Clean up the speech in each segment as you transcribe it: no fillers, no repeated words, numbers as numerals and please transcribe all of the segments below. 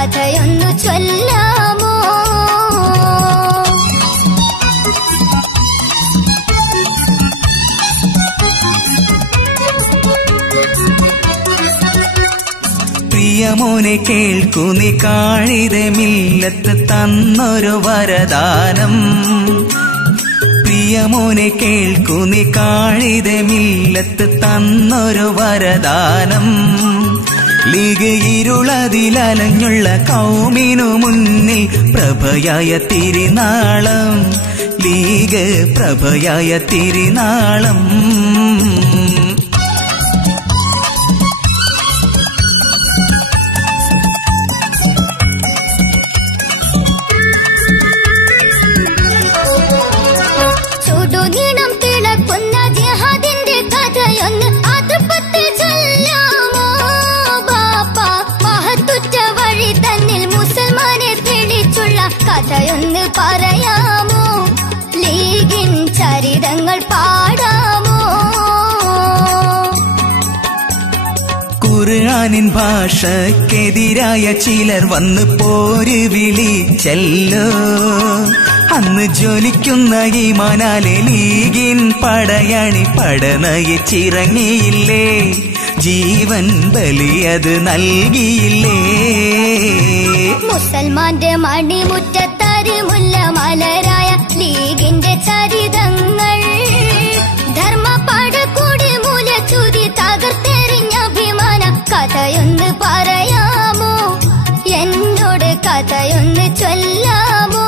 കഥയൊന്നു ചൊല്ലാമോ? പ്രിയമോനെ കേൾക്കൂ നീ കാഴിത മില്ലത്ത് തന്നൊരു വരദാനം. പ്രിയമോനെ കേൾക്കൂ നീ കാഴിത മില്ലത്ത് തന്നൊരു വരദാനം. ലീഗ് ഇരുളതിലലഞ്ഞുള്ള കൗമിനു മുന്നിൽ പ്രഭയായ തിരുനാളം. ലീഗ് പ്രഭയായ തിരുനാളം. ചുടുനീണം തിളക്കുന്ന ജിഹാദിന്റെ കഥയൊന്ന് അതുപത്ത് ചൊല്ലാമോ? ബാപ്പ മഹത്തുറ്റ വഴി തന്നിൽ മുസൽമാനെ പിടിച്ചുള്ള കഥയൊന്ന് പറയാമോ? ലീഗിൻ ചരിതങ്ങൾ പാടാമോ? ഖുർആനിൻ ഭാഷക്കെതിരായ ചിലർ വന്ന് പോര് വിളിച്ചല്ലോ. അന്ന് ജ്വലിക്കുന്ന ഈമാനാലെ ലീഗിൻ പടയണി പടനയിച്ചിറങ്ങിയില്ലേ? ജീവൻ ബലിയത് നൽകിയില്ലേ? മുസൽമാന്റെ മണിമുറ്റത്തരുമുല്ല മലരായ ലീഗിന്റെ ചരിതങ്ങൾ. ധർമ്മ പടക്കൂടി മൂലച്ചുതി തകർത്തെറിഞ്ഞ അഭിമാന കഥയൊന്ന് പറയാമോ? എന്നോട് കഥയൊന്ന് ചൊല്ലാമോ?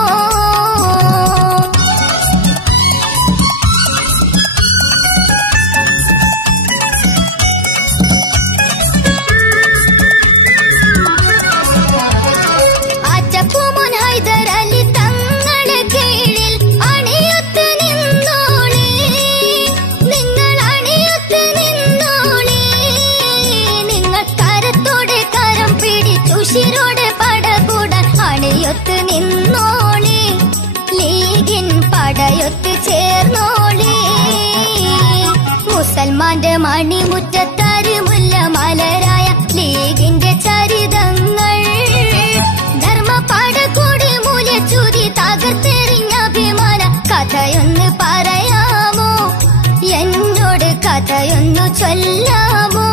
ഉശിരോടെ പടകൂടാൻ അണിയൊത്ത് നിന്നോളി. ലീഗിൻ പടയൊത്ത് ചേർന്നോളി. മുസൽമാന്റെ മണിമുറ്റത്തരുമുല്ല മലരായ ലീഗിന്റെ ചരിതങ്ങൾ. ധർമ്മ പടകൂടി മൂലച്ചുതി തകർത്തെറിഞ്ഞ അഭിമാന കഥയൊന്ന് പറയാമോ? എന്നോട് കഥയൊന്നു ചൊല്ലാമോ?